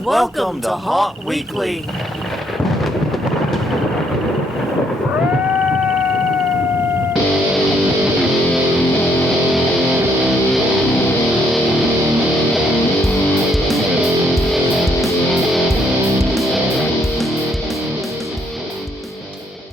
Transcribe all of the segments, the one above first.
Welcome to Haunt Weekly.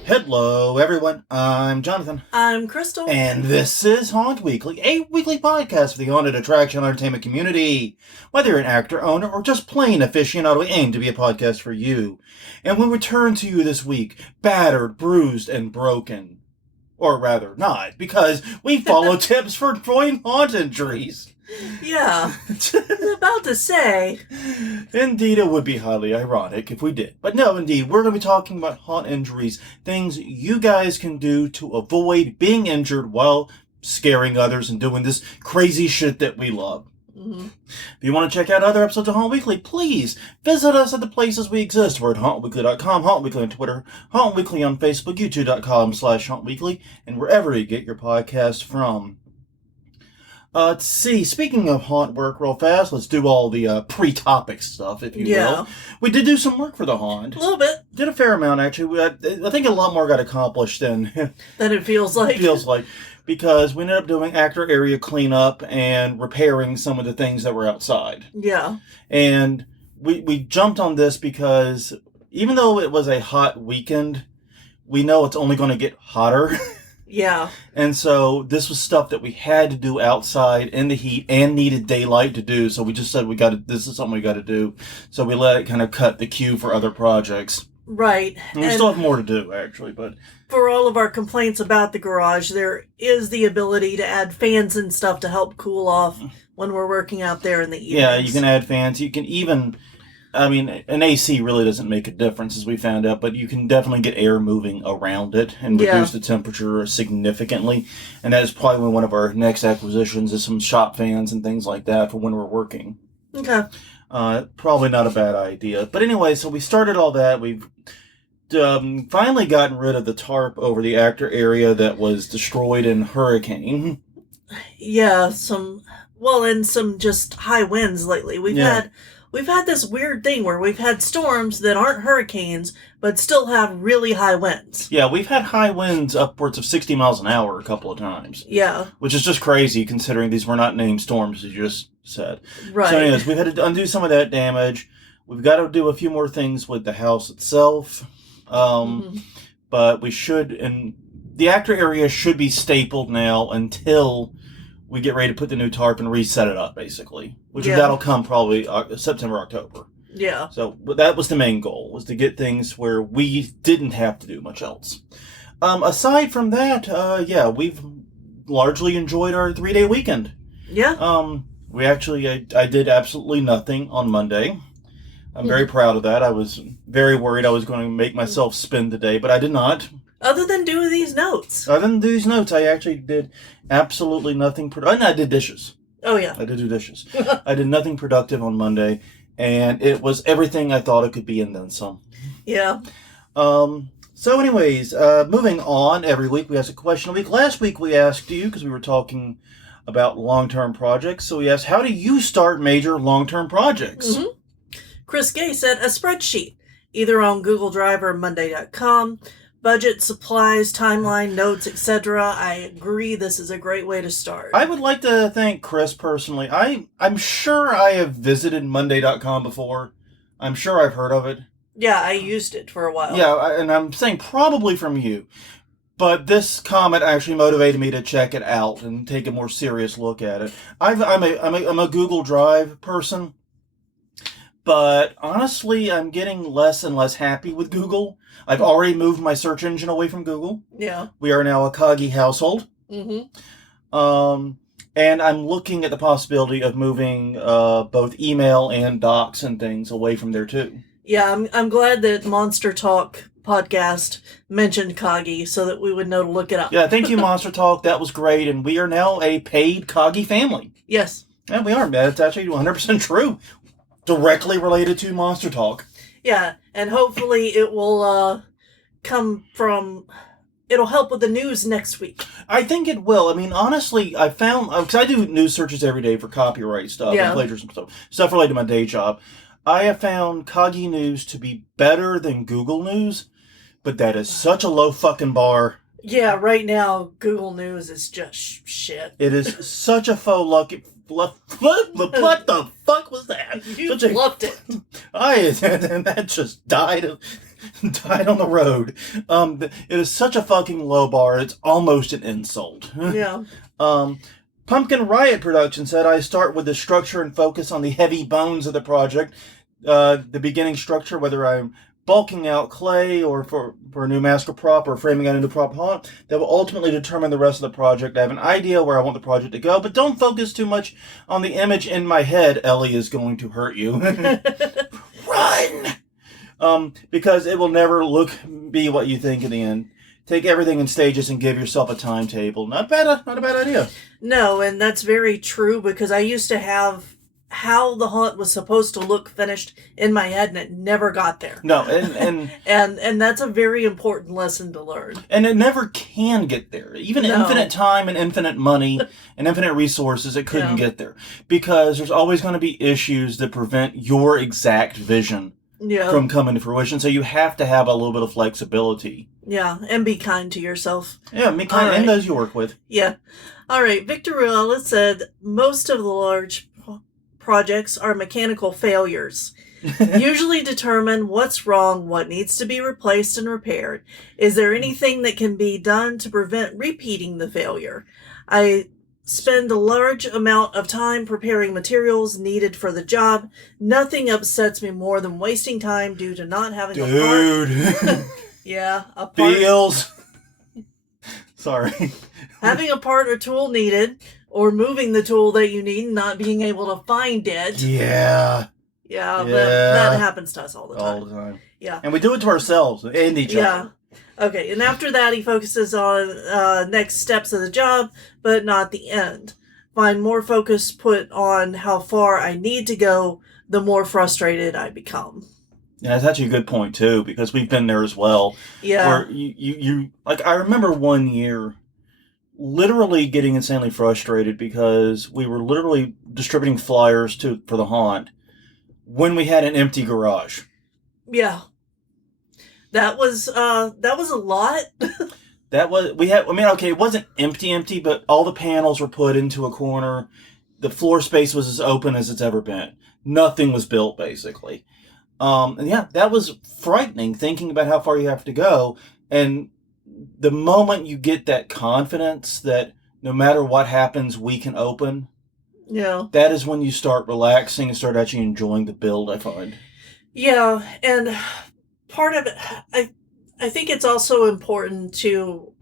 Hello, everyone. I'm Jonathan. I'm Crystal. And this is Haunt Weekly, a weekly podcast for the haunted attraction entertainment community. Whether you're an actor, owner, or just plain aficionado, we aim to be a podcast for you. And we return to you this week, battered, bruised, and broken. Or rather, not, because we follow tips for avoiding haunt injuries. Yeah, I was about to say. Indeed, it would be highly ironic if we did. But no, indeed, we're going to be talking about haunt injuries, things you guys can do to avoid being injured while scaring others and doing this crazy shit that we love. Mm-hmm. If you want to check out other episodes of Haunt Weekly, please visit us at the places we exist. We're at hauntweekly.com, Haunt Weekly on Twitter, Haunt Weekly on Facebook, youtube.com/hauntweekly, and wherever you get your podcast from. Let's see, speaking of haunt work real fast, let's do all the pre-topic stuff, if you will. We did do some work for the haunt. A little bit. Did a fair amount, actually. I think a lot more got accomplished than it feels like. Because we ended up doing actor area cleanup and repairing some of the things that were outside. Yeah. And we jumped on this because even though it was a hot weekend, we know it's only going to get hotter. Yeah. And so this was stuff that we had to do outside in the heat and needed daylight to do. So we just said this is something we got to do. So we let it kind of cut the queue for other projects. Right. And we still have more to do, actually, but for all of our complaints about the garage, there is the ability to add fans and stuff to help cool off when we're working out there in the evenings. Yeah, you can add fans. You can even, an AC really doesn't make a difference, as we found out, but you can definitely get air moving around it and reduce the temperature significantly. And that is probably one of our next acquisitions is some shop fans and things like that for when we're working. Okay. Probably not a bad idea. But anyway, so we started all that. We've finally gotten rid of the tarp over the actor area that was destroyed in hurricane. Yeah, some just high winds lately. We've had this weird thing where we've had storms that aren't hurricanes, but still have really high winds. Yeah, we've had high winds upwards of 60 miles an hour a couple of times. Yeah. Which is just crazy considering these were not named storms, as you just said. Right. So anyways, we've had to undo some of that damage. We've got to do a few more things with the house itself. But we should, and the actor area should be stapled now until we get ready to put the new tarp and reset it up, basically. That'll come probably September, October. Yeah. So that was the main goal, was to get things where we didn't have to do much else. Aside from that, we've largely enjoyed our 3-day weekend. Yeah. We actually, I did absolutely nothing on Monday. I'm very proud of that. I was very worried I was going to make myself spend the day, but I did not. Other than do these notes. I actually did absolutely nothing. I did dishes. Oh, yeah. I did do dishes. I did nothing productive on Monday, and it was everything I thought it could be and then some. Yeah. So anyways, moving on, every week we ask a question a week. Last week we asked you, because we were talking about long-term projects, so we asked, how do you start major long-term projects? Mm-hmm. Chris Gay said, a spreadsheet, either on Google Drive or Monday.com. Budget, supplies, timeline, notes, etc. I agree this is a great way to start. I would like to thank Chris personally. I'm sure I have visited Monday.com before. I'm sure I've heard of it. Yeah, I used it for a while. Yeah, and I'm saying probably from you. But this comment actually motivated me to check it out and take a more serious look at it. I'm a Google Drive person. But honestly, I'm getting less and less happy with Google. I've already moved my search engine away from Google. Yeah. We are now a Kagi household. Mm-hmm. And I'm looking at the possibility of moving both email and docs and things away from there too. Yeah, I'm glad that Monster Talk podcast mentioned Kagi so that we would know to look it up. Yeah, thank you, Monster Talk. That was great. And we are now a paid Kagi family. Yes. Yeah, we are. That's actually 100% true. Directly related to Monster Talk. Yeah, and hopefully it will it'll help with the news next week. I think it will. I mean, honestly, I found, because I do news searches every day for copyright stuff and plagiarism stuff related to my day job. I have found Kagi News to be better than Google News, but that is such a low fucking bar. Yeah, right now Google News is just shit. It is such a faux lucky. What the fuck was that? You fluffed it. That just died on the road. It is such a fucking low bar. It's almost an insult. Yeah. Pumpkin Riot Production said, I start with the structure and focus on the heavy bones of the project. The beginning structure, whether I'm bulking out clay or for a new mask or prop or framing out a new prop haunt, that will ultimately determine the rest of the project. I have an idea where I want the project to go, but don't focus too much on the image in my head. Ellie is going to hurt you. Run! Because it will never be what you think in the end. Take everything in stages and give yourself a timetable. Not a bad idea. No, and that's very true, because I used to have how the haunt was supposed to look finished in my head, and it never got there. No, and and that's a very important lesson to learn. And it never can get there. Even infinite time and infinite money and infinite resources, it couldn't get there. Because there's always going to be issues that prevent your exact vision from coming to fruition. So you have to have a little bit of flexibility. Yeah, and be kind to yourself. Yeah, be kind and those you work with. Yeah. All right, Victor Ruella said, most of the large projects are mechanical failures. Usually determine what's wrong, what needs to be replaced and repaired. Is there anything that can be done to prevent repeating the failure? I spend a large amount of time preparing materials needed for the job. Nothing upsets me more than wasting time due to not having a part. Yeah, a part. Feels. Sorry. Having a part or tool needed, or moving the tool that you need and not being able to find it. Yeah. Yeah, that happens to us all the time. All the time. Yeah. And we do it to ourselves and each other. Yeah. Okay, and after that he focuses on next steps of the job, but not the end. Find more focus put on how far I need to go, the more frustrated I become. Yeah, that's actually a good point, too, because we've been there as well. Yeah. Where you like, I remember one year literally getting insanely frustrated because we were literally distributing flyers for the haunt when we had an empty garage. Yeah. That was a lot. It wasn't empty, but all the panels were put into a corner. The floor space was as open as it's ever been. Nothing was built, basically. And yeah, that was frightening, thinking about how far you have to go. And the moment you get that confidence that no matter what happens, we can open, that is when you start relaxing and start actually enjoying the build, I find. Yeah, and part of it, I think it's also important to,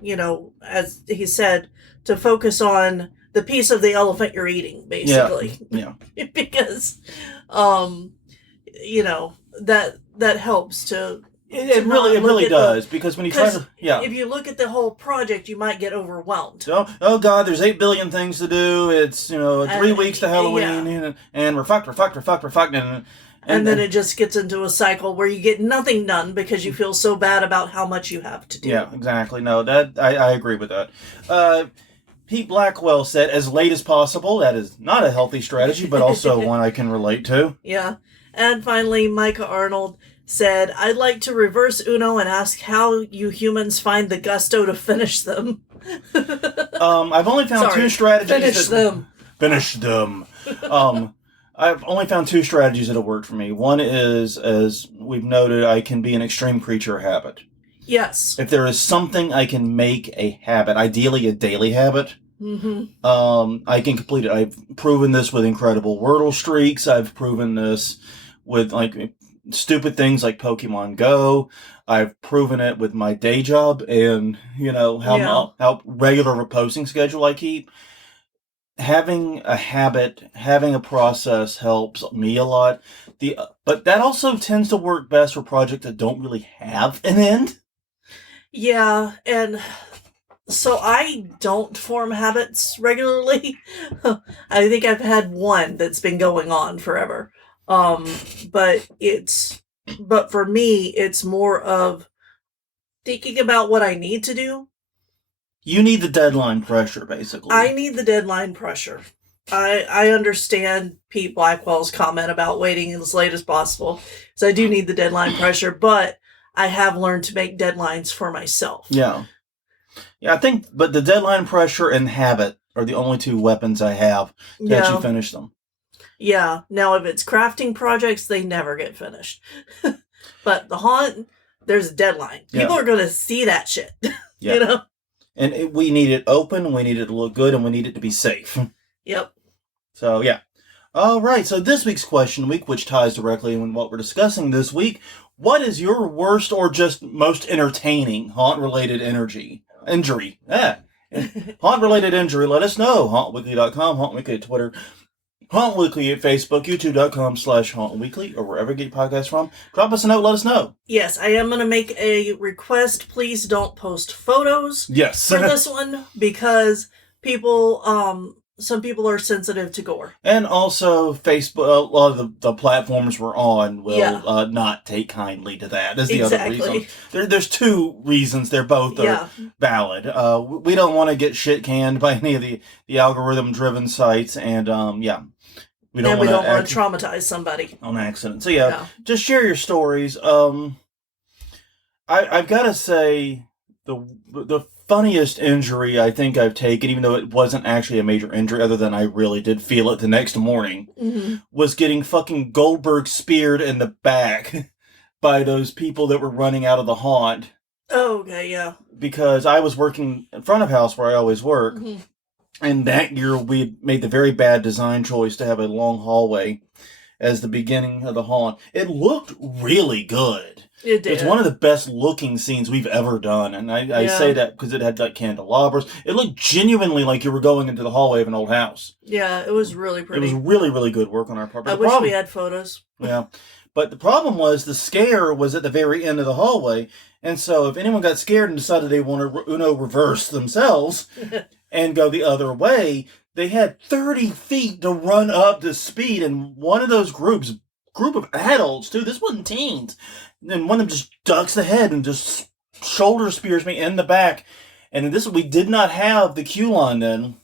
as he said, to focus on the piece of the elephant you're eating, basically. Yeah. Because, that helps to... It really does, because when you try to... Yeah. If you look at the whole project, you might get overwhelmed. Oh God, there's 8 billion things to do. It's, 3 weeks to Halloween, and we're fucked. And then it just gets into a cycle where you get nothing done because you feel so bad about how much you have to do. Yeah, exactly. No, that I agree with that. Pete Blackwell said, as late as possible. That is not a healthy strategy, but also one I can relate to. Yeah. And finally, Micah Arnold said, I'd like to reverse Uno and ask how you humans find the gusto to finish them. I've only found 2 strategies. Finish them. I've only found 2 strategies that have worked for me. One is, as we've noted, I can be an extreme creature of habit. Yes. If there is something I can make a habit, ideally a daily habit, I can complete it. I've proven this with incredible Wordle streaks. I've proven this with stupid things like Pokemon Go. I've proven it with my day job and, how regular of a posting schedule I keep. Having a habit, having a process helps me a lot. But that also tends to work best for projects that don't really have an end. Yeah, and so I don't form habits regularly. I think I've had one that's been going on forever. But for me, it's more of thinking about what I need to do. You need the deadline pressure, basically. I need the deadline pressure. I understand Pete Blackwell's comment about waiting as late as possible. So I do need the deadline pressure, but I have learned to make deadlines for myself. Yeah. Yeah, I think, but the deadline pressure and habit are the only two weapons I have to actually finish them. Yeah. Now, if it's crafting projects, they never get finished. But the haunt, there's a deadline. People are going to see that shit. Yeah. You know? And we need it open, we need it to look good, and we need it to be safe. Yep. So, yeah. All right, so this week's question of the week, which ties directly in what we're discussing this week, what is your worst or just most entertaining haunt-related injury? Haunt-related injury, let us know. HauntWeekly.com, HauntWeekly at Twitter, HauntWeekly at Facebook, YouTube.com/HauntWeekly, or wherever you get your podcasts from. Drop us a note, let us know. Yes, I am going to make a request. Please don't post photos for this one, because some people are sensitive to gore. And also, Facebook, a lot of the platforms we're on will not take kindly to that. That's the other reason. There's two reasons. They're both valid. We don't want to get shit canned by any of the algorithm-driven sites, and we don't want to traumatize somebody on accident. So just share your stories. I've got to say, the funniest injury I think I've taken, even though it wasn't actually a major injury, other than I really did feel it the next morning, was getting fucking Goldberg speared in the back by those people that were running out of the haunt. Oh, okay, yeah. Because I was working in front of house where I always work, and that year we made the very bad design choice to have a long hallway as the beginning of the haunt. It looked really good. It did. It's one of the best looking scenes we've ever done, and I say that because it had like candelabras. It looked genuinely like you were going into the hallway of an old house. Yeah, it was really pretty. It was really, really good work on our part. I wish we had photos. Yeah, but the problem was the scare was at the very end of the hallway, and so if anyone got scared and decided they want to reverse themselves and go the other way, they had 30 feet to run up the speed, and one of those group of adults, too, this wasn't teens, and one of them just ducks the head and just shoulder spears me in the back. And we did not have the queue line then.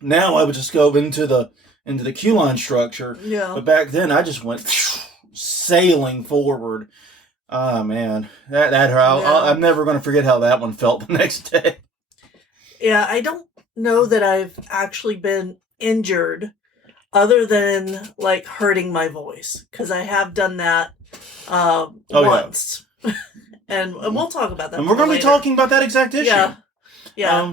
Now I would just go into the queue line structure. Yeah. But back then I just went sailing forward. Oh man, that hurt. I'm never going to forget how that one felt the next day. Yeah, I don't know that I've actually been injured other than like hurting my voice, because I have done that once. Yeah. and we'll talk about that. And we're going to be talking about that exact issue. Yeah.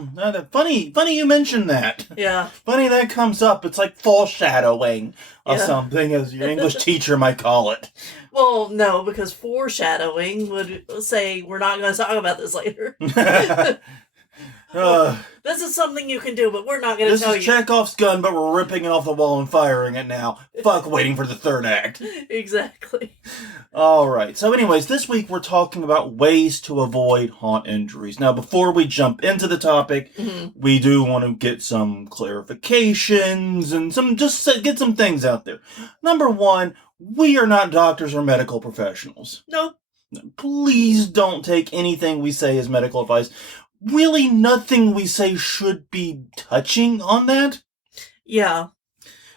Funny you mentioned that. Yeah. Funny that comes up. It's like foreshadowing or something, as your English teacher might call it. Well, no, because foreshadowing would say we're not going to talk about this later. This is something you can do, but we're not going to tell you. This is Chekhov's gun, but we're ripping it off the wall and firing it now. Fuck waiting for the third act. Exactly. Alright, so anyways, this week we're talking about ways to avoid haunt injuries. Now, before we jump into the topic, we do want to get some clarifications and get some things out there. Number one, we are not doctors or medical professionals. No. Please don't take anything we say as medical advice. Really, nothing we say should be touching on that. Yeah.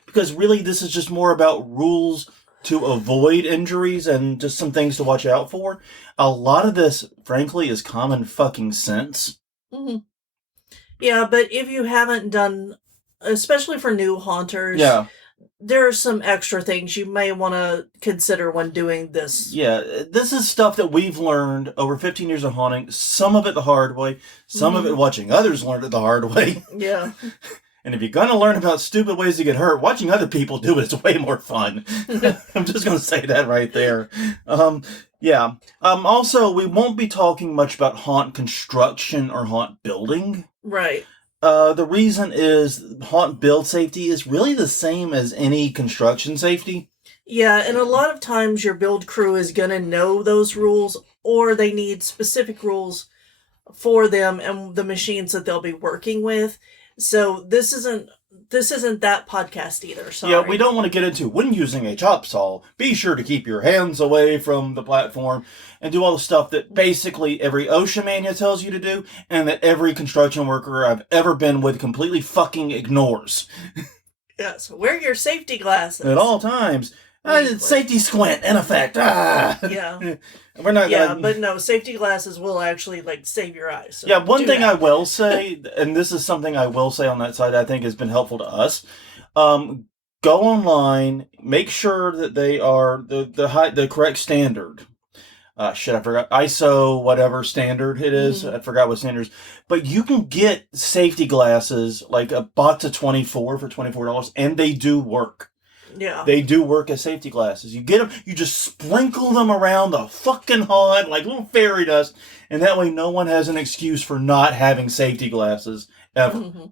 Because really, this is just more about rules to avoid injuries and just some things to watch out for. A lot of this, frankly, is common fucking sense. Yeah, but if you haven't done, especially for new haunters, there are some extra things you may want to consider when doing this. Yeah, this is stuff that we've learned over 15 years of haunting, some of it the hard way, some of it watching others learn it the hard way. Yeah. And if you're going to learn about stupid ways to get hurt, watching other people do it is way more fun. I'm just going to say that right there. Also, we won't be talking much about haunt construction or haunt building. Right. The reason is haunt build safety is really the same as any construction safety. Yeah, and a lot of times your build crew is going to know those rules, or they need specific rules for them and the machines that they'll be working with. So this isn't that podcast either. Sorry. Yeah, we don't want to get into when using a chop saw. Be sure to keep your hands away from the platform and do all the stuff that basically every OSHA manual tells you to do, and that every construction worker I've ever been with completely fucking ignores. Yeah, so wear your safety glasses. At all times. Safety squint, in effect. Yeah. We're not gonna... but no, safety glasses will actually, save your eyes. So yeah, one thing I will say, and this is something I will say on that side I think has been helpful to us, go online, make sure that they are the correct standard. I forgot. ISO, whatever standard it is. I forgot what standards. But you can get safety glasses, like a box of 24 for $24, and they do work. Yeah. They do work as safety glasses. You get them, you just sprinkle them around the fucking haunt like little fairy dust, and that way no one has an excuse for not having safety glasses, ever. Mm-hmm.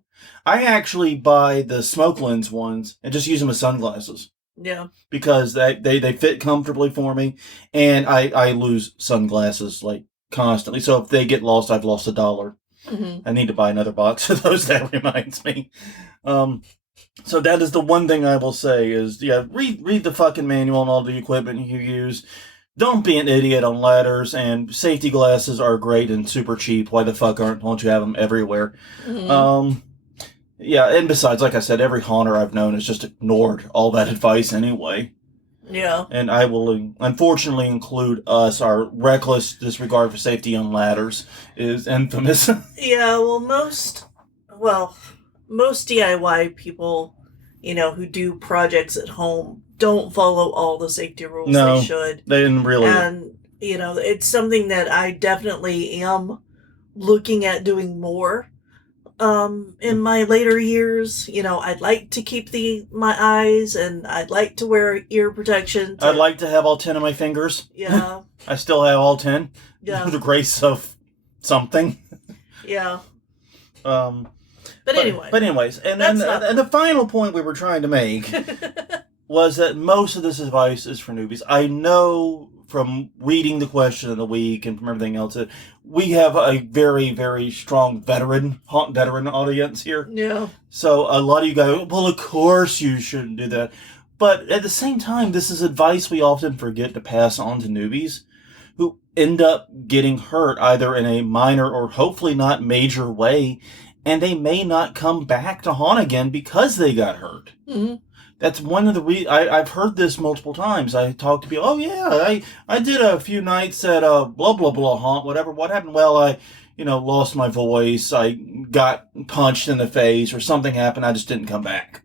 I actually buy the smoke lens ones and just use them as sunglasses. Yeah. Because they fit comfortably for me, and I lose sunglasses, constantly. So if they get lost, I've lost $1. Mm-hmm. I need to buy another box of those, that reminds me. So that is the one thing I will say is, read the fucking manual on all the equipment you use. Don't be an idiot on ladders, and safety glasses are great and super cheap. Why the fuck don't you have them everywhere? Mm-hmm. Yeah, and besides, like I said, every haunter I've known has just ignored all that advice anyway. Yeah. And I will unfortunately include us. Our reckless disregard for safety on ladders is infamous. Yeah, most DIY people, who do projects at home don't follow all the safety rules they should. They didn't really. And, it's something that I definitely am looking at doing more. In my later years, I'd like to keep my eyes, and I'd like to wear ear protection. I'd like to have all 10 of my fingers. Yeah. I still have all 10. Yeah. The grace of something. Yeah. But anyways, and the final point we were trying to make was that most of this advice is for newbies. I know from reading the question of the week and from everything else that we have a very, very strong haunt veteran audience here. Yeah. So a lot of you guys, well, of course you shouldn't do that. But at the same time, this is advice we often forget to pass on to newbies who end up getting hurt either in a minor or hopefully not major way, and they may not come back to haunt again because they got hurt. Mm-hmm. That's one of the reasons. I've heard this multiple times. I talk to people, oh yeah, I did a few nights at a blah, blah, blah haunt, whatever. What happened? Well, I lost my voice. I got punched in the face or something happened. I just didn't come back.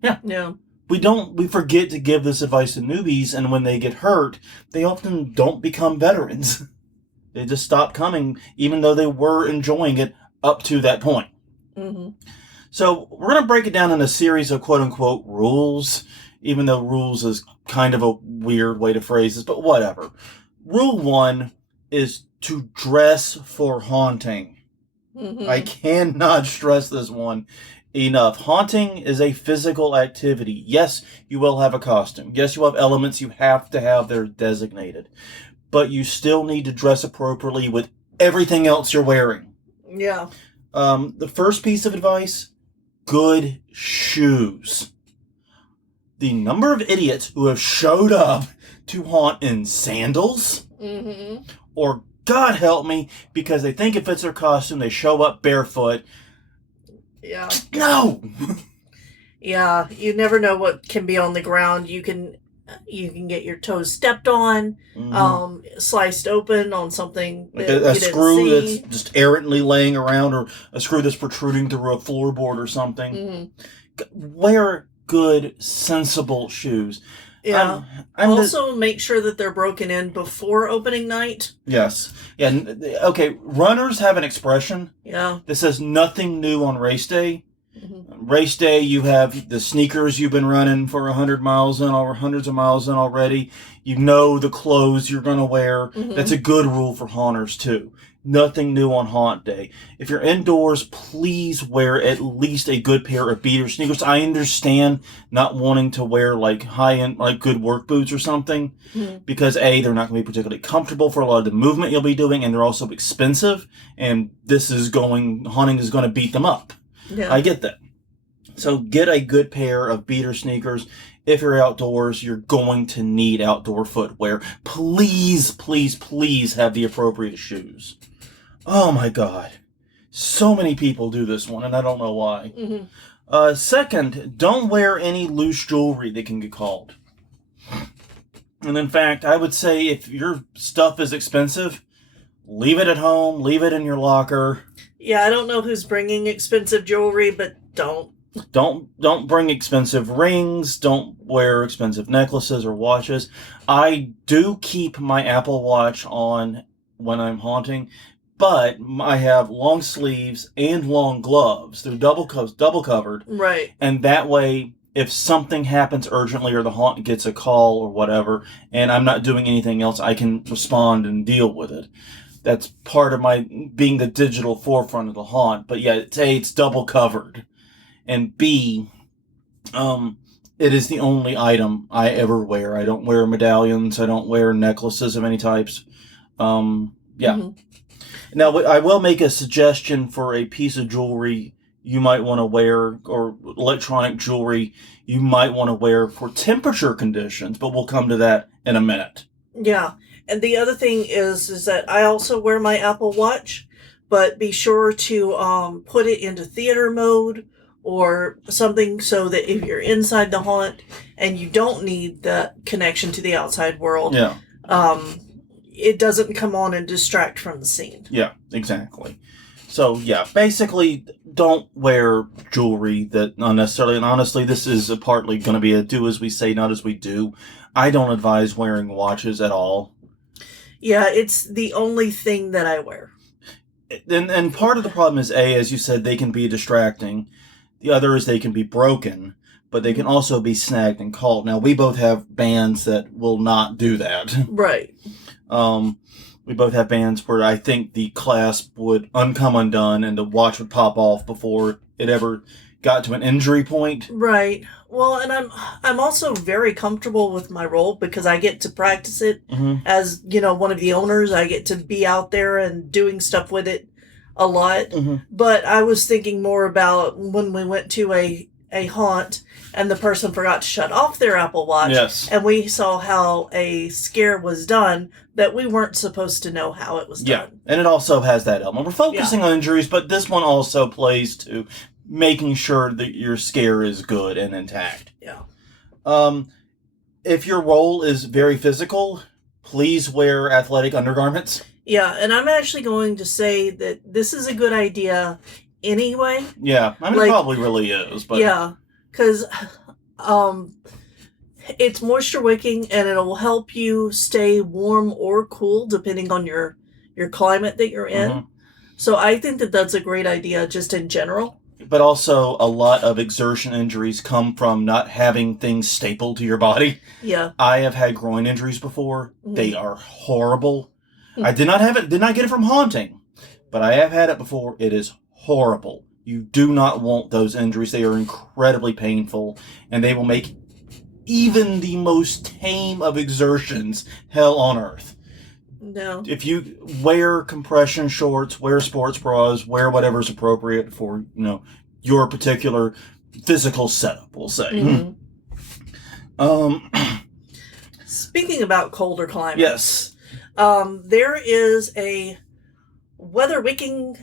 Yeah. Yeah. We forget to give this advice to newbies, and when they get hurt, they often don't become veterans. They just stop coming, even though they were enjoying it up to that point. Mm-hmm. So we're going to break it down in a series of quote-unquote rules, even though rules is kind of a weird way to phrase this, but whatever. Rule 1 is to dress for haunting. Mm-hmm. I cannot stress this one enough. Haunting is a physical activity. Yes, you will have a costume. Yes, you have elements you have to have that are designated. But you still need to dress appropriately with everything else you're wearing. Yeah. The first piece of advice, good shoes. The number of idiots who have showed up to haunt in sandals, mm-hmm. or God help me, because they think it fits their costume, they show up barefoot. Yeah. No! Yeah, you never know what can be on the ground. You can get your toes stepped on, mm-hmm. Sliced open on something like a screw that's just errantly laying around, or a screw that's protruding through a floorboard or something. Mm-hmm. Wear good, sensible shoes. Yeah. Also, make sure that they're broken in before opening night. Yes. Yeah. Okay. Runners have an expression. Yeah. That says nothing new on race day. Mm-hmm. Race day, you have the sneakers you've been running for 100 miles in or hundreds of miles in already. You know the clothes you're going to wear. Mm-hmm. That's a good rule for haunters, too. Nothing new on haunt day. If you're indoors, please wear at least a good pair of beater sneakers. I understand not wanting to wear high-end, good work boots or something, mm-hmm. because A, they're not going to be particularly comfortable for a lot of the movement you'll be doing, and they're also expensive, and haunting is going to beat them up. Yeah. I get that. So get a good pair of beater sneakers. If you're outdoors, you're going to need outdoor footwear. Please, please, please have the appropriate shoes. Oh my God. So many people do this one, and I don't know why. Mm-hmm. Second, don't wear any loose jewelry that can get caught. And in fact, I would say if your stuff is expensive, leave it at home, leave it in your locker. Yeah, I don't know who's bringing expensive jewelry, but don't. Don't bring expensive rings. Don't wear expensive necklaces or watches. I do keep my Apple Watch on when I'm haunting, but I have long sleeves and long gloves. They're double covered, Right. and that way, if something happens urgently or the haunt gets a call or whatever, and I'm not doing anything else, I can respond and deal with it. That's part of my being the digital forefront of the haunt. But yeah, it's double covered. And B, it is the only item I ever wear. I don't wear medallions. I don't wear necklaces of any types. Yeah. Mm-hmm. Now, I will make a suggestion for a piece of jewelry you might want to wear, or electronic jewelry you might want to wear for temperature conditions, but we'll come to that in a minute. Yeah. And the other thing is that I also wear my Apple Watch, but be sure to put it into theater mode or something so that if you're inside the haunt and you don't need the connection to the outside world, Yeah. It doesn't come on and distract from the scene. Yeah, exactly. So, yeah, basically, don't wear jewelry that unnecessarily, and honestly, this is partly going to be a do as we say, not as we do. I don't advise wearing watches at all. Yeah, it's the only thing that I wear. And part of the problem is, as you said, they can be distracting. The other is they can be broken, but they can also be snagged and caught. Now, we both have bands that will not do that. Right. We both have bands where I think the clasp would come undone and the watch would pop off before it ever got to an injury point. Right. Well, and I'm also very comfortable with my role because I get to practice it as, one of the owners. I get to be out there and doing stuff with it a lot. But I was thinking more about when we went to a haunt and the person forgot to shut off their Apple Watch. Yes. And we saw how a scare was done that we weren't supposed to know how it was done. Yeah, and it also has that element. We're focusing on injuries, but this one also plays to making sure that your scare is good and intact. Yeah. If your role is very physical, please wear athletic undergarments. Yeah, and I'm actually going to say that this is a good idea anyway. Yeah, I mean, it probably really is. But yeah, because it's moisture wicking and it'll help you stay warm or cool depending on your climate that you're in. So I think that that's a great idea just in general. But also, a lot of exertion injuries come from not having things stapled to your body. Yeah. I have had groin injuries before. They are horrible. I did not get it from haunting, but I have had it before. It is horrible. You do not want those injuries. They are incredibly painful, and they will make even the most tame of exertions hell on earth. No. If you wear compression shorts, wear sports bras, wear whatever's appropriate for, your particular physical setup, we'll say. Speaking about colder climates. Yes. There is a weather wicking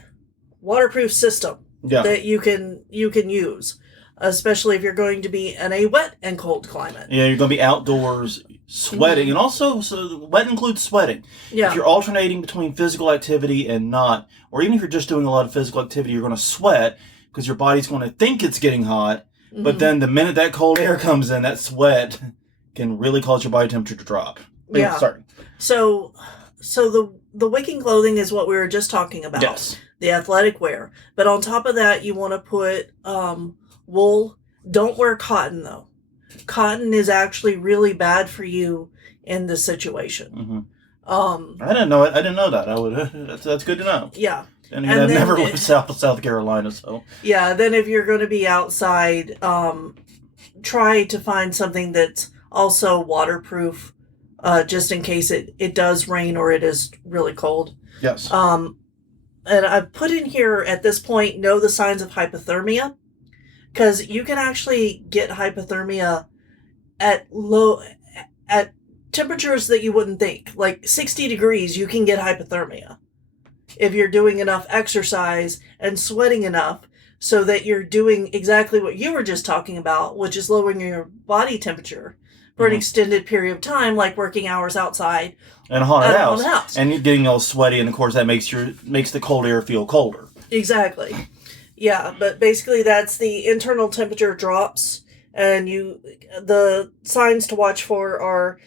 waterproof system that you can use, especially if you're going to be in a wet and cold climate. Yeah, you're going to be outdoors sweating, and also, so wet includes sweating. Yeah. If you're alternating between physical activity and not, or even if you're just doing a lot of physical activity, you're going to sweat because your body's going to think it's getting hot, but then the minute that cold air comes in, that sweat can really cause your body temperature to drop. Yeah. Sorry. So the wicking clothing is what we were just talking about. Yes. The athletic wear. But on top of that, you want to put wool. Don't wear cotton, though. Cotton is actually really bad for you in this situation. I didn't know it. I didn't know that. I would. That's good to know. Yeah. And I've never lived South Carolina, so. Yeah. Then if you're going to be outside, try to find something that's also waterproof, just in case it does rain or it is really cold. Yes. And I've put in here at this point, know the signs of hypothermia, because you can actually get hypothermia at temperatures that you wouldn't think. Like 60 degrees, you can get hypothermia if you're doing enough exercise and sweating enough. so that you're doing exactly what you were just talking about, which is lowering your body temperature for an extended period of time, like working hours outside in a haunted at a house. haunted house. And you're getting all sweaty, and of course that makes the cold air feel colder. Exactly. Yeah, but basically that's the internal temperature drops, and the signs to watch for are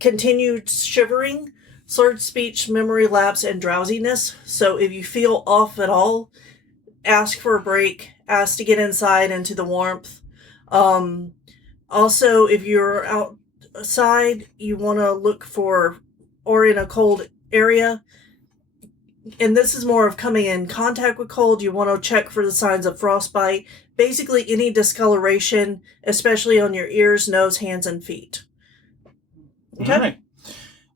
continued shivering, slurred speech, memory lapse, and drowsiness. So if you feel off at all, ask for a break, ask to get inside into the warmth. Also, if you're outside, you want to look for, or in a cold area, and this is more of coming in contact with cold, you want to check for the signs of frostbite, basically any discoloration, especially on your ears, nose, hands, and feet. Okay. All right.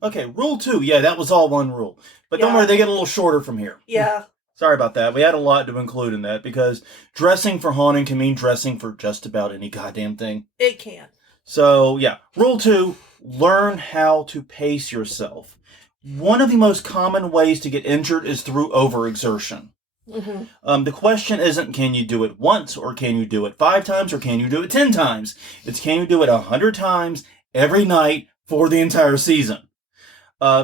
Okay, rule 2. Yeah, that was all one rule. But don't worry, they get a little shorter from here. Yeah. Sorry about that. We had a lot to include in that because dressing for haunting can mean dressing for just about any goddamn thing. It can. So, yeah. Rule 2, learn how to pace yourself. One of the most common ways to get injured is through overexertion. The question isn't can you do it once, or can you do it 5 times, or can you do it 10 times. It's can you do it 100 times every night for the entire season.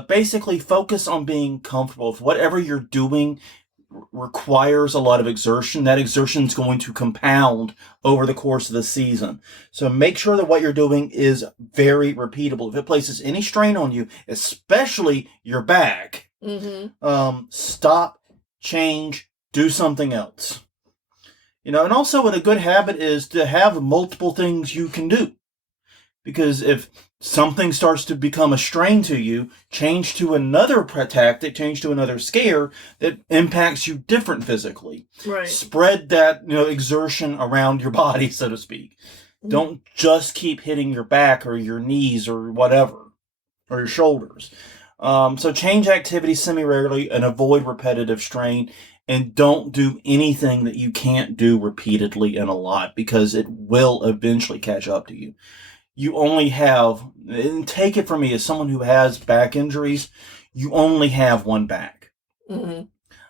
Basically, focus on being comfortable. If whatever you're doing requires a lot of exertion, that exertion is going to compound over the course of the season. So make sure that what you're doing is very repeatable. If it places any strain on you, especially your back, stop, change, do something else. And also a good habit is to have multiple things you can do. Because if something starts to become a strain to you, change to another tactic, change to another scare that impacts you different physically. Right. Spread that exertion around your body, so to speak. Don't just keep hitting your back or your knees or whatever, or your shoulders. So change activity semi-regularly and avoid repetitive strain. And don't do anything that you can't do repeatedly and a lot, because it will eventually catch up to you. You only have, and take it from me as someone who has back injuries, you only have one back.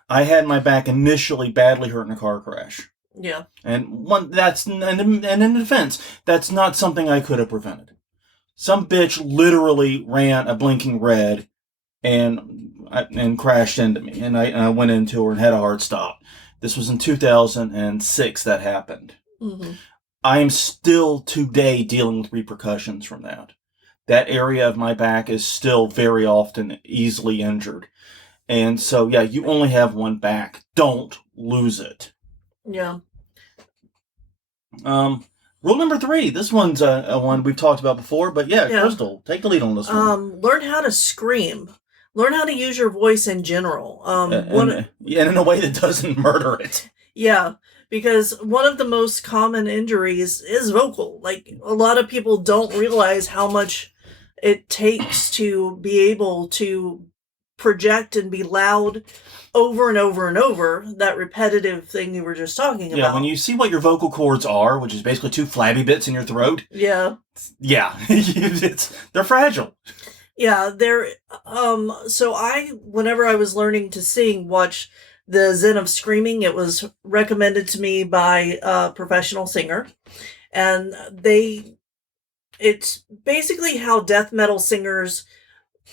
I had my back initially badly hurt in a car crash. Yeah. And in defense, that's not something I could have prevented. Some bitch literally ran a blinking red and crashed into me. And I went into her and had a hard stop. This was in 2006 that happened. I am still today dealing with repercussions from that. That area of my back is still very often easily injured. And so, yeah, you only have one back. Don't lose it. Yeah. Rule number 3. This one's one we've talked about before, but yeah, Crystal, take the lead on this one. Learn how to scream. Learn how to use your voice in general. And in a way that doesn't murder it. Yeah. Because one of the most common injuries is vocal. Like, a lot of people don't realize how much it takes to be able to project and be loud over and over and over, that repetitive thing you were just talking about. Yeah, when you see what your vocal cords are, which is basically 2 flabby bits in your throat. Yeah. Yeah, they're fragile. Yeah, they're, so whenever I was learning to sing, watch the Zen of Screaming. It was recommended to me by a professional singer. And it's basically how death metal singers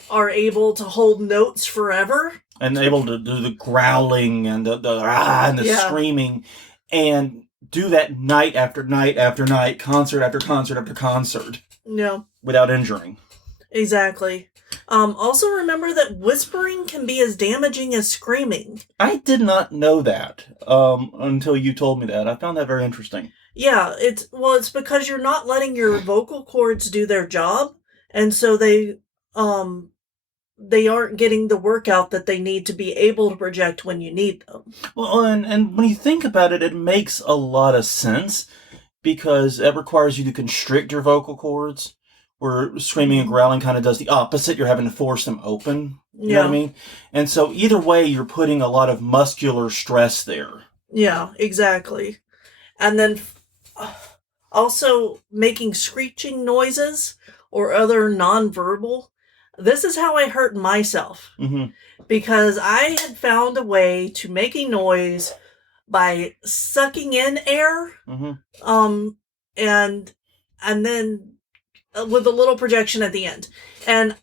are able to hold notes forever. And able to do the growling and the screaming. And do that night after night after night, concert after concert after concert. Yeah. Without injuring. Exactly. Also remember that whispering can be as damaging as screaming. I did not know that until you told me that. I found that very interesting. Yeah, it's because you're not letting your vocal cords do their job, and so they aren't getting the workout that they need to be able to project when you need them. Well, and when you think about it, it makes a lot of sense, because it requires you to constrict your vocal cords. Where screaming and growling kind of does the opposite. You're having to force them open. You know what I mean? And so either way, you're putting a lot of muscular stress there. Yeah, exactly. And then also making screeching noises or other nonverbal. This is how I hurt myself. Because I had found a way to make a noise by sucking in air, and then with a little projection at the end. And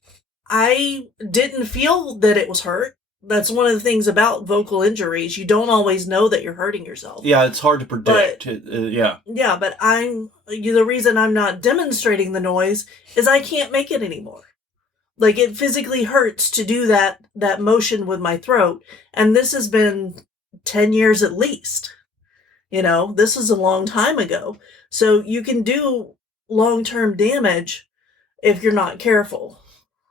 I didn't feel that it was hurt. That's one of the things about vocal injuries. You don't always know that you're hurting yourself. Yeah, it's hard to predict. Yeah, but the reason I'm not demonstrating the noise is I can't make it anymore. Like, it physically hurts to do that motion with my throat. And this has been 10 years at least. This is a long time ago. So you can do long-term damage if you're not careful.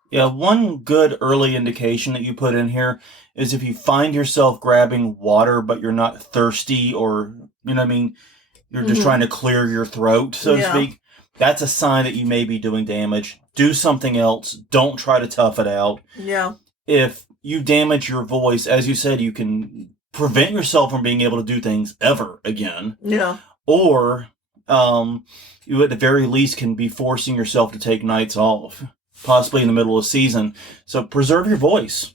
Yeah, one good early indication that you put in here is if you find yourself grabbing water, but you're not thirsty, or, you know what I mean, you're just trying to clear your throat, so to speak. That's a sign that you may be doing damage. Do something else. Don't try to tough it out. Yeah. If you damage your voice, as you said, you can prevent yourself from being able to do things ever again. Yeah. Or you at the very least can be forcing yourself to take nights off, possibly in the middle of the season. So preserve your voice.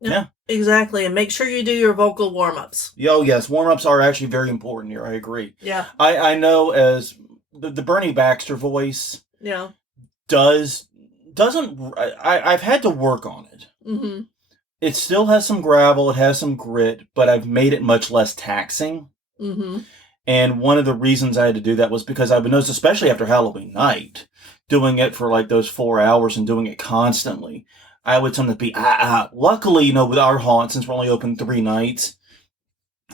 Yeah. Exactly. And make sure you do your vocal warm-ups. Oh, yes. Warm-ups are actually very important here. I agree. Yeah. I know as the Bernie Baxter voice I've had to work on it. Mm-hmm. It still has some gravel. It has some grit, but I've made it much less taxing. Mm-hmm. And one of the reasons I had to do that was because I've noticed, especially after Halloween night, doing it for like those 4 hours and doing it constantly, I would sometimes be, Luckily, with our haunt, since we're only open 3 nights,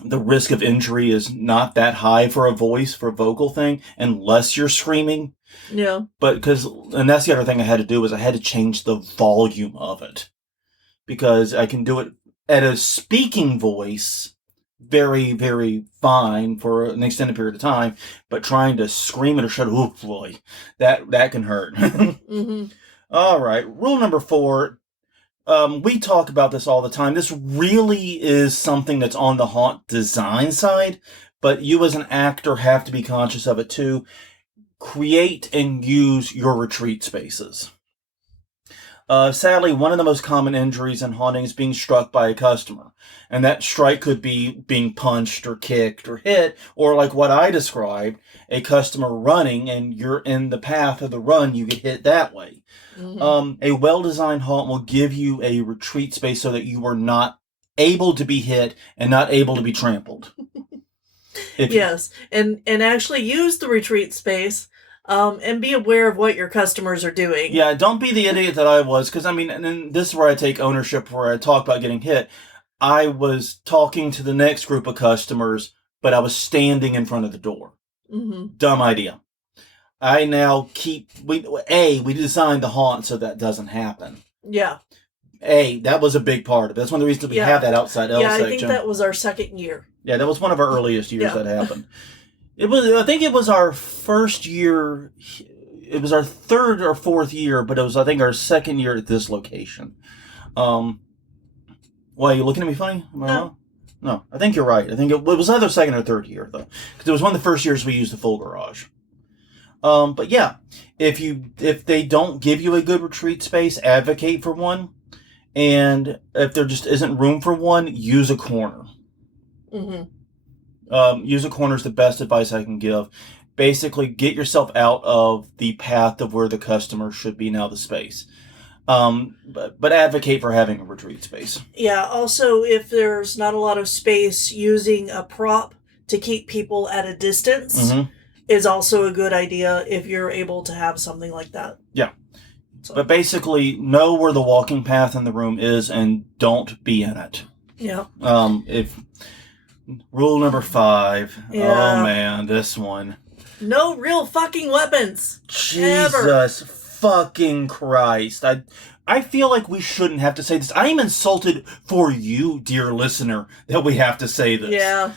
the risk of injury is not that high for a vocal thing, unless you're screaming. Yeah. And that's the other thing I had to do, is I had to change the volume of it. Because I can do it at a speaking voice very, very fine for an extended period of time, but trying to scream it or shut it, oh boy, that can hurt. Mm-hmm. All right, rule number 4. We talk about this all the time. This really is something that's on the haunt design side, but you as an actor have to be conscious of it too. Create and use your retreat spaces. Sadly, one of the most common injuries in haunting is being struck by a customer. And that strike could be being punched or kicked or hit, or like what I described, a customer running and you're in the path of the run, you get hit that way. Mm-hmm. A well-designed haunt will give you a retreat space so that you are not able to be hit and not able to be trampled. Yes, and actually use the retreat space. And be aware of what your customers are doing. Yeah, don't be the idiot that I was, because, and this is where I take ownership, where I talk about getting hit. I was talking to the next group of customers, but I was standing in front of the door. Mm-hmm. Dumb idea. I now we designed the haunt so that doesn't happen. Yeah. That was a big part of it. That's one of the reasons we have that outside L section. Yeah, I think that was our second year. Yeah, that was one of our earliest years that happened. I think it was our first year. It was our 3rd or 4th year, but it was, I think, our 2nd year at this location. Why, are you looking at me funny? No. No, I think you're right. I think it was either 2nd or 3rd year, though. Because it was one of the first years we used the full garage. But yeah, if they don't give you a good retreat space, advocate for one. And if there just isn't room for one, use a corner. Mm-hmm. Use a corner is the best advice I can give. Basically, get yourself out of the path of where the customer should be, now the space. But advocate for having a retreat space. Yeah, also, if there's not a lot of space, using a prop to keep people at a distance is also a good idea if you're able to have something like that. Yeah. So. But basically, know where the walking path in the room is and don't be in it. Yeah. Rule number 5. Yeah. Oh, man, this one. No real fucking weapons. Jesus fucking Christ. I feel like we shouldn't have to say this. I am insulted for you, dear listener, that we have to say this. Yeah.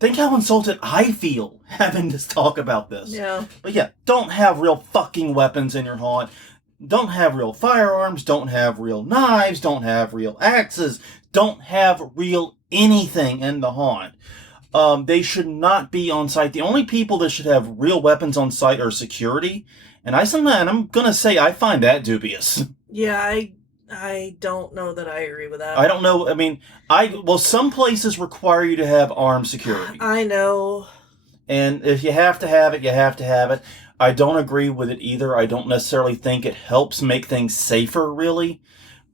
Think how insulted I feel having to talk about this. Yeah. But yeah, don't have real fucking weapons in your haunt. Don't have real firearms. Don't have real knives. Don't have real axes. Don't have real anything in the haunt. They should not be on site. The only people that should have real weapons on site are security. And I'm going to say I find that dubious. Yeah, I don't know that I agree with that. I don't know. I mean, some places require you to have armed security. I know. And if you have to have it, you have to have it. I don't agree with it either. I don't necessarily think it helps make things safer, really.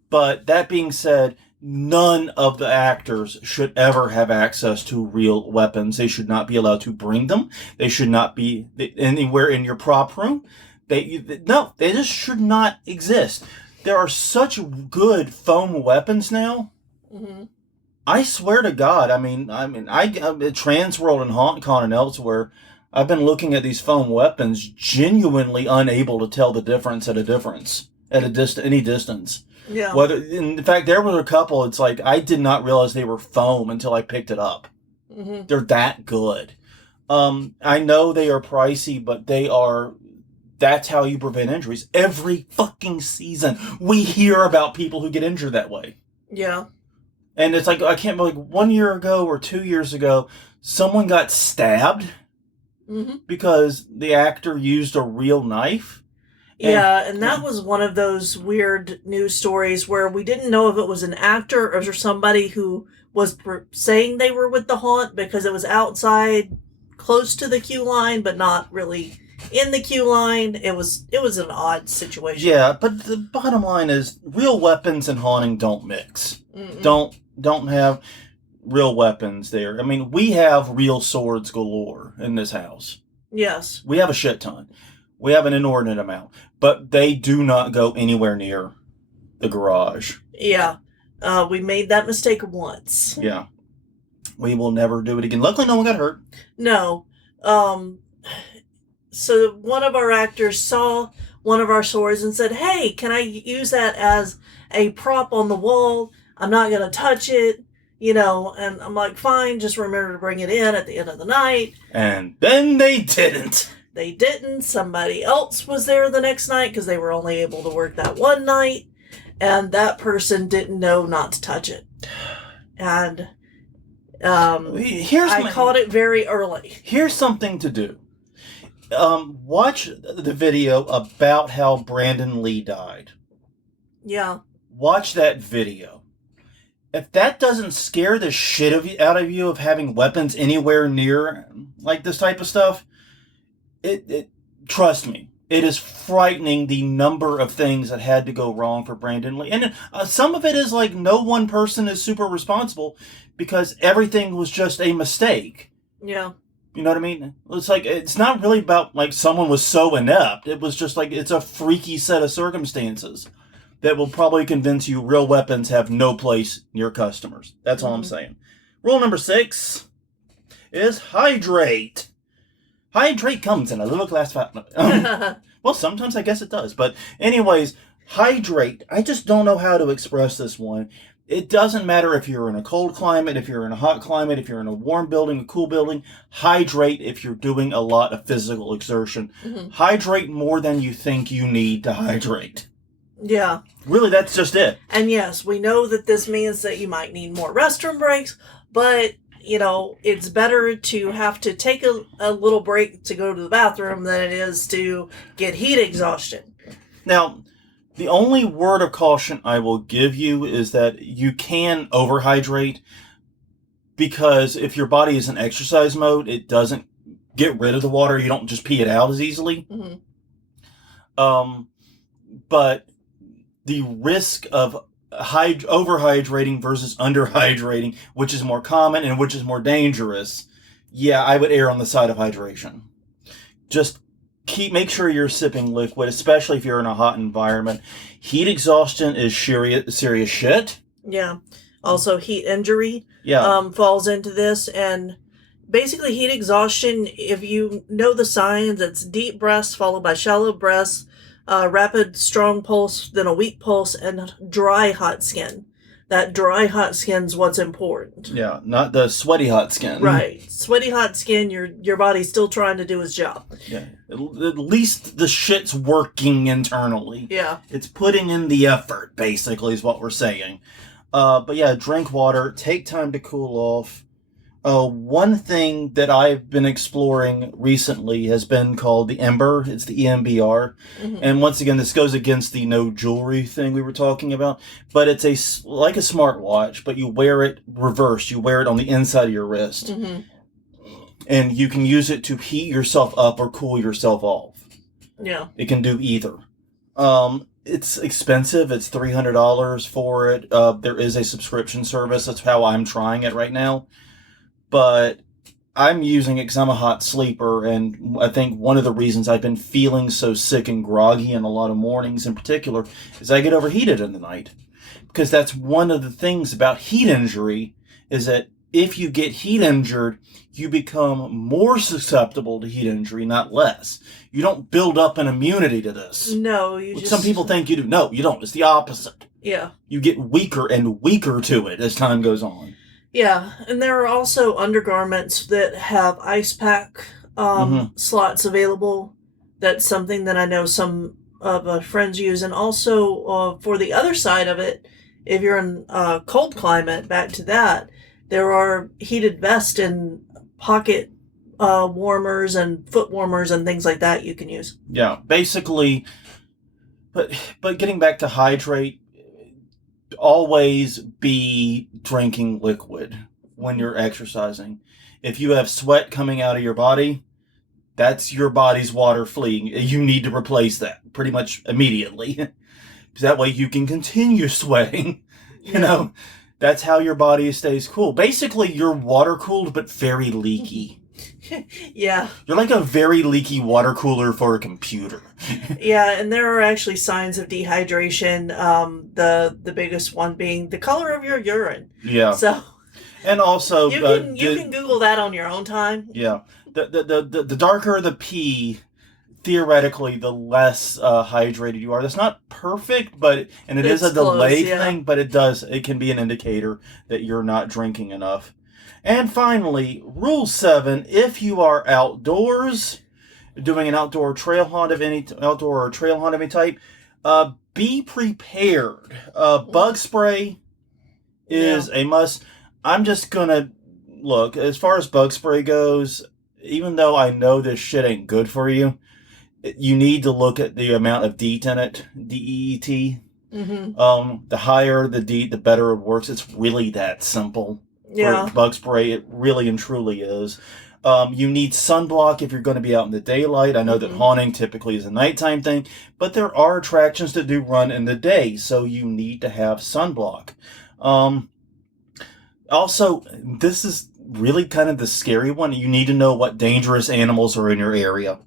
But that being said, none of the actors should ever have access to real weapons. They should not be allowed to bring them. They should not be anywhere in your prop room. They just should not exist. There are such good foam weapons now. Mm-hmm. I swear to God, I at Trans World and HauntCon and elsewhere, I've been looking at these foam weapons, genuinely unable to tell the difference at any distance. Yeah. In fact, there were a couple. It's like I did not realize they were foam until I picked it up. Mm-hmm. They're that good. I know they are pricey, but they are. That's how you prevent injuries. Every fucking season, we hear about people who get injured that way. Yeah. And it's like, I can't believe 1 year ago or 2 years ago, someone got stabbed because the actor used a real knife. And that was one of those weird news stories where we didn't know if it was an actor or somebody who was saying they were with the haunt because it was outside, close to the queue line, but not really in the queue line. It was an odd situation. Yeah, but the bottom line is, real weapons and haunting don't mix. Mm-mm. Don't have real weapons there. I mean, we have real swords galore in this house. Yes. We have a shit ton. We have an inordinate amount. But they do not go anywhere near the garage. Yeah. We made that mistake once. Yeah. We will never do it again. Luckily, no one got hurt. No. So one of our actors saw one of our swords and said, "Hey, can I use that as a prop on the wall? I'm not going to touch it." And I'm like, "Fine, just remember to bring it in at the end of the night." And then they didn't. They didn't. Somebody else was there the next night because they were only able to work that one night. And that person didn't know not to touch it. And I caught it very early. Here's something to do. Watch the video about how Brandon Lee died. Yeah. Watch that video. If that doesn't scare the shit out of you of having weapons anywhere near like this type of stuff, it trust me, it is frightening the number of things that had to go wrong for Brandon Lee. And some of it is like no one person is super responsible because everything was just a mistake. Yeah. You know what I mean? It's like, it's not really about like someone was so inept. It was just like, it's a freaky set of circumstances that will probably convince you real weapons have no place near customers. That's all I'm saying. Rule number 6 is hydrate. Hydrate comes in a little glass vial. Well, sometimes I guess it does. But anyways, hydrate. I just don't know how to express this one. It doesn't matter if you're in a cold climate, if you're in a hot climate, if you're in a warm building, a cool building. Hydrate if you're doing a lot of physical exertion. Hydrate more than you think you need to hydrate. Yeah. Really, that's just it. And yes, we know that this means that you might need more restroom breaks, but, it's better to have to take a little break to go to the bathroom than it is to get heat exhaustion. Now, the only word of caution I will give you is that you can overhydrate because if your body is in exercise mode, it doesn't get rid of the water. You don't just pee it out as easily. But the risk of overhydrating versus underhydrating, which is more common and which is more dangerous, I would err on the side of hydration. Just make sure you're sipping liquid, especially if you're in a hot environment. Heat exhaustion is serious shit. Yeah. Also, heat injury falls into this. And basically, heat exhaustion, if you know the signs, it's deep breaths followed by shallow breaths, rapid, strong pulse, then a weak pulse, and dry, hot skin. That dry, hot skin's what's important. Yeah, not the sweaty, hot skin. Right. Sweaty, hot skin, your body's still trying to do its job. Yeah. At least the shit's working internally. Yeah. It's putting in the effort, basically, is what we're saying. But yeah, drink water, take time to cool off. One thing that I've been exploring recently has been called the Ember. It's the EMBR. Mm-hmm. And once again, this goes against the no jewelry thing we were talking about. But it's like a smartwatch, but you wear it reversed. You wear it on the inside of your wrist. Mm-hmm. And you can use it to heat yourself up or cool yourself off. Yeah. It can do either. It's expensive. It's $300 for it. There is a subscription service. That's how I'm trying it right now. But I'm using it because I'm a hot sleeper, and I think one of the reasons I've been feeling so sick and groggy in a lot of mornings in particular is I get overheated in the night. Because that's one of the things about heat injury is that if you get heat injured, you become more susceptible to heat injury, not less. You don't build up an immunity to this. No, you just... Some people think you do. No, you don't. It's the opposite. Yeah. You get weaker and weaker to it as time goes on. Yeah, and there are also undergarments that have ice pack slots available. That's something that I know some of my friends use. And also, for the other side of it, if you're in a cold climate, back to that, there are heated vests and pocket warmers and foot warmers and things like that you can use. Yeah, basically, but getting back to hydrate, always be drinking liquid when you're exercising. If you have sweat coming out of your body, that's your body's water fleeing. You need to replace that pretty much immediately. That way you can continue sweating. You know, that's how your body stays cool. Basically, you're water cooled but very leaky. Yeah. You're like a very leaky water cooler for a computer. Yeah, and there are actually signs of dehydration. The biggest one being the color of your urine. Yeah. So, and also you can Google that on your own time. Yeah. The darker the pee, theoretically, the less hydrated you are. That's not perfect, but it is a delay thing, but it can be an indicator that you're not drinking enough. And finally, Rule 7, if you are outdoors, doing an outdoor trail hunt of any type, be prepared. Bug spray is a must. I'm just gonna look, as far as bug spray goes, even though I know this shit ain't good for you, you need to look at the amount of DEET in it, DEET. Mm-hmm. The higher the DEET, the better it works. It's really that simple. Yeah. For bug spray, it really and truly is. You need sunblock if you're going to be out in the daylight. I know that haunting typically is a nighttime thing, but there are attractions that do run in the day, so you need to have sunblock. Also, this is really kind of the scary one. You need to know what dangerous animals are in your area.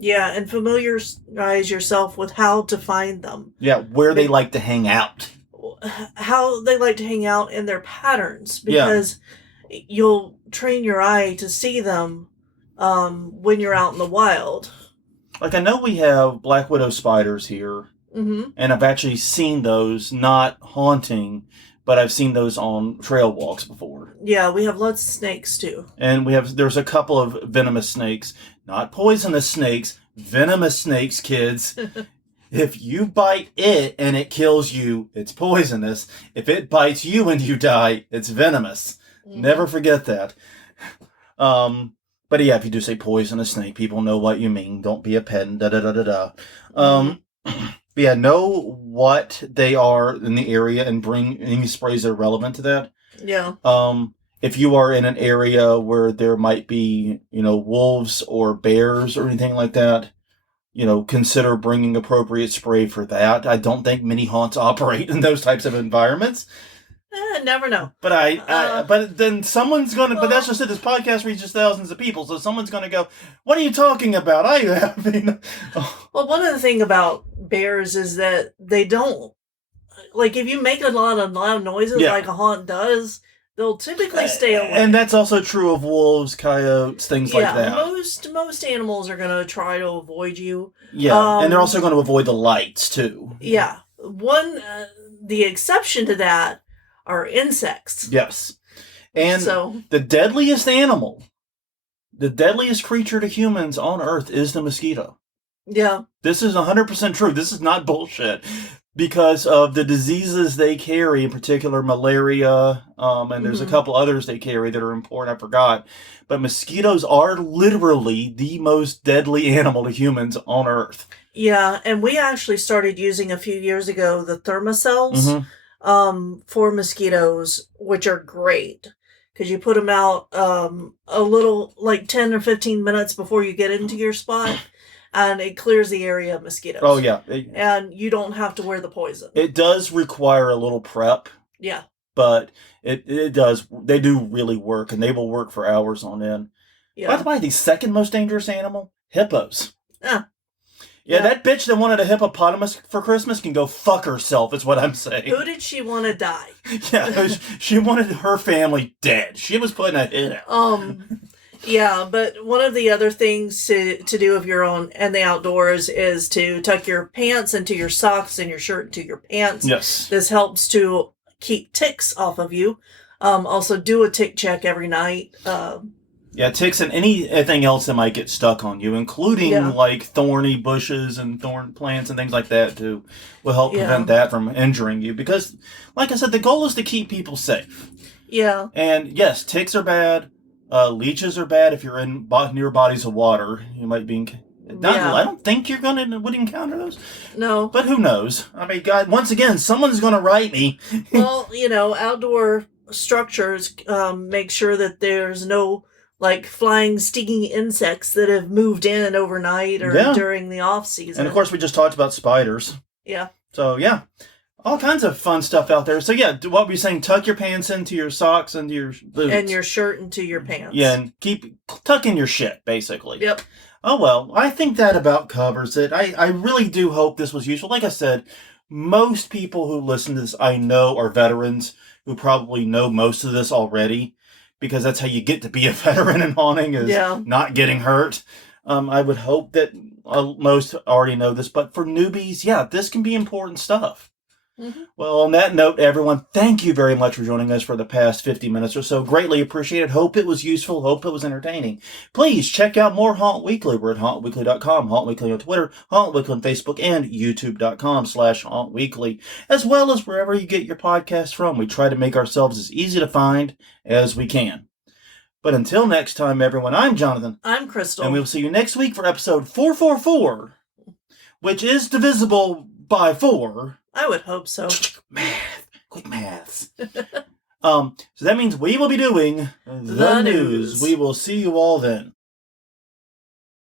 Yeah, and familiarize yourself with how to find them. Yeah, where they like to hang out. How they like to hang out in their patterns, because you'll train your eye to see them when you're out in the wild. Like, I know we have black widow spiders here, and I've actually seen those, not haunting, but I've seen those on trail walks before. Yeah, we have lots of snakes too. And there's a couple of venomous snakes, not poisonous snakes, venomous snakes, kids. If you bite it and it kills you, it's poisonous. If it bites you and you die, it's venomous. Never forget that. But yeah, if you do say poisonous snake, people know what you mean. Don't be a pet and da-da-da-da-da. Yeah, know what they are in the area and bring any sprays that are relevant to that. Yeah. If you are in an area where there might be, wolves or bears or anything like that, consider bringing appropriate spray for that. I don't think many haunts operate in those types of environments. Never know. But but then someone's gonna. But that's just it. This podcast reaches thousands of people, so someone's gonna go, "What are you talking about?" Well, one of the thing about bears is that they don't like if you make a lot of loud noises like a haunt does. They'll typically stay away. And that's also true of wolves, coyotes, things like that. Most animals are going to try to avoid you. Yeah, and they're also going to avoid the lights, too. Yeah. The exception to that are insects. Yes. And the deadliest animal, the deadliest creature to humans on Earth is the mosquito. Yeah. This is 100% true. This is not bullshit. because of the diseases they carry, in particular malaria, and there's a couple others they carry that are important. I forgot. But mosquitoes are literally the most deadly animal to humans on Earth. Yeah, and we actually started using a few years ago the thermocells for mosquitoes, which are great because you put them out a little, like 10 or 15 minutes before you get into your spot, and it clears the area of mosquitoes. Oh, yeah. And you don't have to wear the poison. It does require a little prep. Yeah. But it does. They do really work, and they will work for hours on end. Yeah. By the way, the second most dangerous animal? Hippos. Ah. Yeah, that bitch that wanted a hippopotamus for Christmas can go fuck herself, is what I'm saying. Who did she want to die? Yeah, she wanted her family dead. She was putting a hit out. Yeah, but one of the other things to do of your own and the outdoors is to tuck your pants into your socks and your shirt into your pants. Yes. This helps to keep ticks off of you. Also, do a tick check every night. Yeah, ticks and anything else that might get stuck on you, including like thorny bushes and thorn plants and things like that too, will help prevent that from injuring you. Because, like I said, the goal is to keep people safe. Yeah. And yes, ticks are bad. Leeches are bad if you're in near bodies of water. You might be. I don't think you're would encounter those. No. But who knows? I mean, God, once again, someone's going to write me. Well, outdoor structures make sure that there's no like flying, stinging insects that have moved in overnight or during the off season. And of course, we just talked about spiders. Yeah. So yeah, all kinds of fun stuff out there. So yeah, what were you saying? Tuck your pants into your socks and your boots, and your shirt into your pants. Yeah, and tuck in your shit, basically. Yep. Oh well, I think that about covers it. I really do hope this was useful. Like I said, most people who listen to this I know are veterans who probably know most of this already. Because that's how you get to be a veteran in haunting, is not getting hurt. I would hope that most already know this, but for newbies, this can be important stuff. Mm-hmm. Well, on that note, everyone, thank you very much for joining us for the past 50 minutes or so. Greatly appreciated. Hope it was useful. Hope it was entertaining. Please check out more Haunt Weekly. We're at hauntweekly.com, Haunt Weekly on Twitter, Haunt Weekly on Facebook, and youtube.com/Haunt Weekly, as well as wherever you get your podcasts from. We try to make ourselves as easy to find as we can. But until next time, everyone, I'm Jonathan. I'm Crystal. And we will see you next week for episode 444, which is divisible by 4. I would hope so. Math. Quick maths. So that means we will be doing the news. We will see you all then.